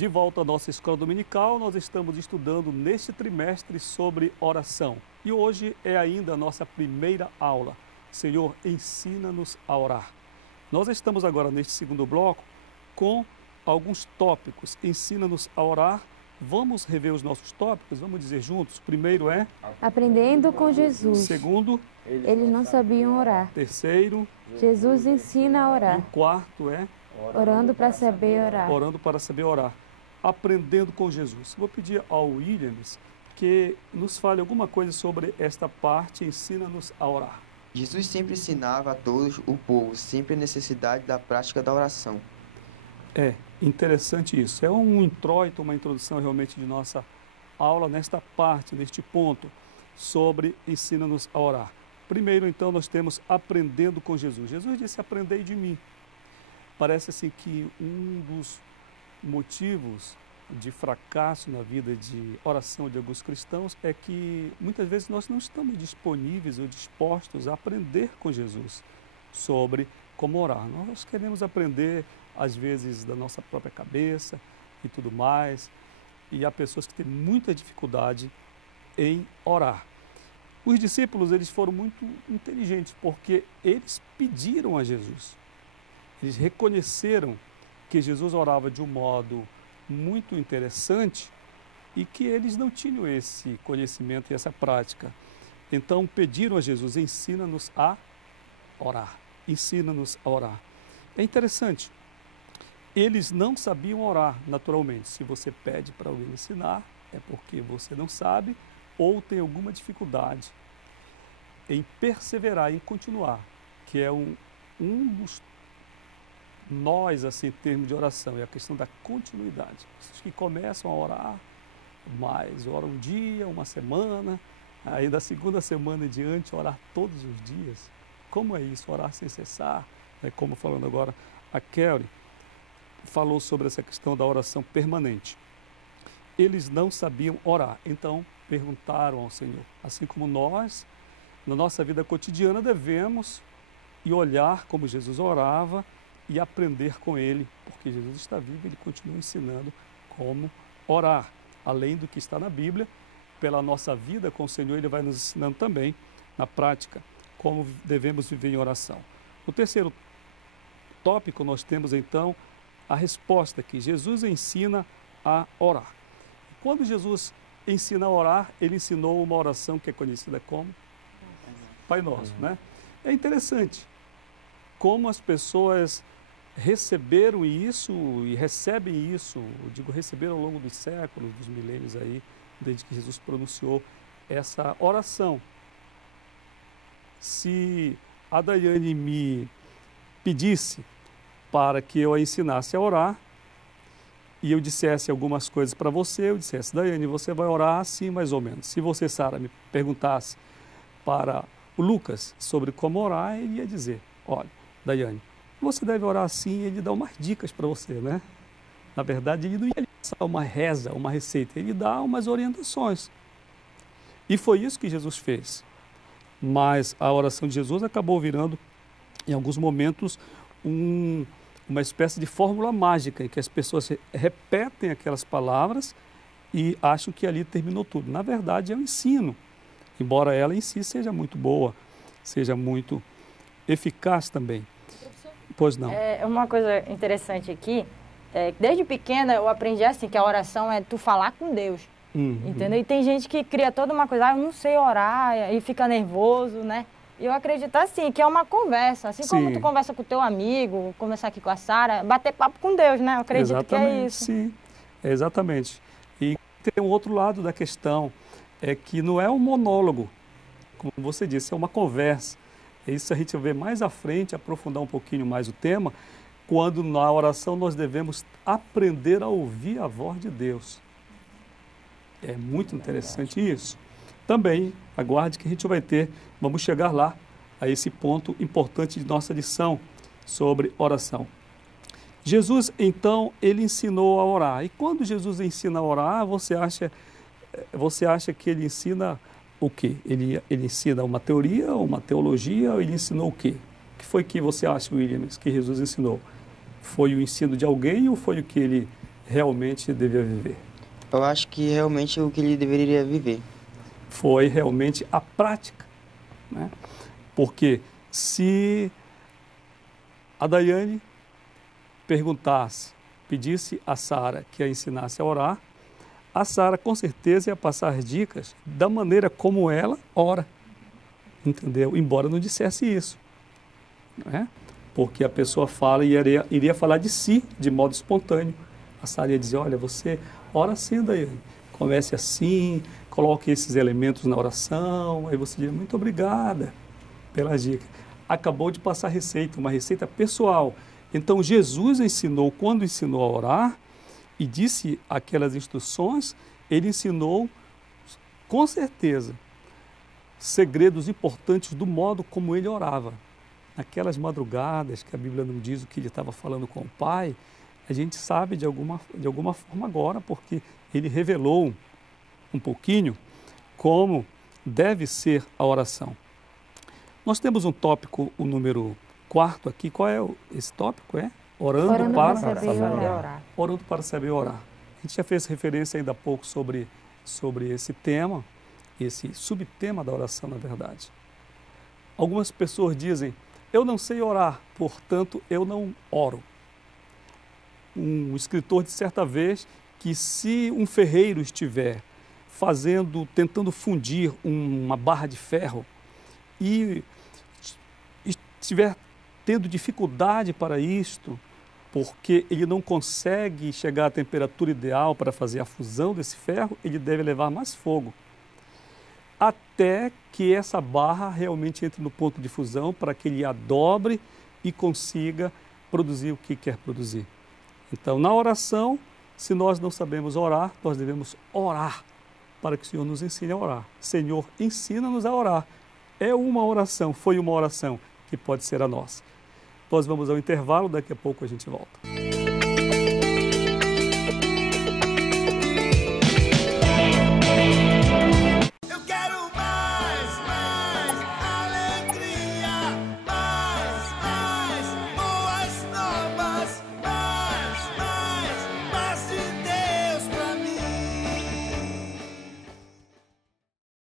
De volta à nossa escola dominical, nós estamos estudando neste trimestre sobre oração. E hoje é ainda a nossa primeira aula. Senhor, ensina-nos a orar. Nós estamos agora neste segundo bloco com alguns tópicos. Ensina-nos a orar. Vamos rever os nossos tópicos, vamos dizer juntos. Primeiro é... Aprendendo com Jesus. Segundo... Eles não sabiam orar. Terceiro... Jesus ensina a orar. E o quarto é... Orando para saber orar. Orando para saber orar. Aprendendo com Jesus. Vou pedir ao Williams que nos fale alguma coisa sobre esta parte, ensina-nos a orar. Jesus sempre ensinava a todos o povo, sempre a necessidade da prática da oração. É interessante isso. É um introito, uma introdução realmente de nossa aula nesta parte, neste ponto, sobre ensina-nos a orar. Primeiro, então, nós temos aprendendo com Jesus. Jesus disse, aprendei de mim. Parece assim que um dos motivos de fracasso na vida de oração de alguns cristãos é que muitas vezes nós não estamos disponíveis ou dispostos a aprender com Jesus sobre como orar. Nós queremos aprender, às vezes, da nossa própria cabeça e tudo mais, e há pessoas que têm muita dificuldade em orar. Os discípulos, eles foram muito inteligentes, porque eles pediram a Jesus. Eles reconheceram que Jesus orava de um modo muito interessante e que eles não tinham esse conhecimento e essa prática. Então pediram a Jesus, ensina-nos a orar, ensina-nos a orar. É interessante, eles não sabiam orar naturalmente. Se você pede para alguém ensinar, é porque você não sabe ou tem alguma dificuldade em perseverar, em continuar, que é um dos nós, assim, em termos de oração, é a questão da continuidade. Os que começam a orar, mas oram um dia, uma semana, aí da segunda semana em diante, orar todos os dias. Como é isso? Orar sem cessar? É como falando agora, a Kelly falou sobre essa questão da oração permanente. Eles não sabiam orar, então perguntaram ao Senhor. Assim como nós, na nossa vida cotidiana, devemos ir olhar como Jesus orava, e aprender com ele, porque Jesus está vivo e ele continua ensinando como orar. Além do que está na Bíblia, pela nossa vida com o Senhor, ele vai nos ensinando também, na prática, como devemos viver em oração. No terceiro tópico, nós temos então a resposta que Jesus ensina a orar. Quando Jesus ensina a orar, ele ensinou uma oração que é conhecida como Pai Nosso, né? É interessante como as pessoas receberam isso e recebem isso, eu digo receberam ao longo dos séculos, dos milênios aí, desde que Jesus pronunciou essa oração. Se a Daiane me pedisse para que eu a ensinasse a orar, e eu dissesse algumas coisas para você, eu dissesse, Daiane, você vai orar assim mais ou menos. Se você, Sara, me perguntasse para o Lucas sobre como orar, ele ia dizer, olha, Daiane, você deve orar assim, ele dá umas dicas para você, né? Na verdade, ele não ia passar uma reza, uma receita, ele dá umas orientações. E foi isso que Jesus fez. Mas a oração de Jesus acabou virando, em alguns momentos, uma espécie de fórmula mágica, em que as pessoas repetem aquelas palavras e acham que ali terminou tudo. Na verdade, é um ensino, embora ela em si seja muito boa, seja muito eficaz também. Pois não. É uma coisa interessante aqui, desde pequena eu aprendi assim, que a oração é tu falar com Deus, entendeu? E tem gente que cria toda uma coisa, eu não sei orar, e fica nervoso, né? E eu acredito assim, que é uma conversa, assim como tu conversa com o teu amigo, conversar aqui com a Sara, bater papo com Deus, né? Eu acredito que é isso. Sim, exatamente. E tem um outro lado da questão, é que não é um monólogo, como você disse, é uma conversa. Isso a gente vê mais à frente, aprofundar um pouquinho mais o tema, quando na oração nós devemos aprender a ouvir a voz de Deus. É muito interessante isso. Também, aguarde que a gente vai vamos chegar lá, a esse ponto importante de nossa lição sobre oração. Jesus, então, ele ensinou a orar. E quando Jesus ensina a orar, você acha que ele ensina o quê? Ele ensina uma teoria, uma teologia, ou ele ensinou o quê? O que foi que você acha, Williams, que Jesus ensinou? Foi o ensino de alguém ou foi o que ele realmente devia viver? Eu acho que realmente é o que ele deveria viver. Foi realmente a prática, né? Porque se a Daiane perguntasse, pedisse a Sara que a ensinasse a orar, a Sara com certeza ia passar as dicas da maneira como ela ora, entendeu? Embora não dissesse isso, né? Porque a pessoa fala e iria falar de si de modo espontâneo. A Sara ia dizer, olha, você ora assim, Daiane, comece assim, coloque esses elementos na oração, aí você diz, muito obrigada pela dica. Acabou de passar a receita, uma receita pessoal. Então, Jesus ensinou, quando ensinou a orar, e disse aquelas instruções, ele ensinou, com certeza, segredos importantes do modo como ele orava. Naquelas madrugadas que a Bíblia não diz o que ele estava falando com o Pai, a gente sabe de alguma forma agora, porque ele revelou um pouquinho como deve ser a oração. Nós temos um tópico, o número 4 aqui. Qual é esse tópico? Orando para saber orar. Orando para saber orar. A gente já fez referência ainda há pouco sobre esse tema, esse subtema da oração, na verdade. Algumas pessoas dizem, eu não sei orar, portanto eu não oro. Um escritor disse certa vez que se um ferreiro estiver tentando fundir uma barra de ferro e estiver tendo dificuldade para isto, porque ele não consegue chegar à temperatura ideal para fazer a fusão desse ferro, ele deve levar mais fogo, até que essa barra realmente entre no ponto de fusão para que ele a dobre e consiga produzir o que quer produzir. Então, na oração, se nós não sabemos orar, nós devemos orar para que o Senhor nos ensine a orar. Senhor, ensina-nos a orar. É uma oração, foi uma oração que pode ser a nossa. Nós vamos ao intervalo, daqui a pouco a gente volta.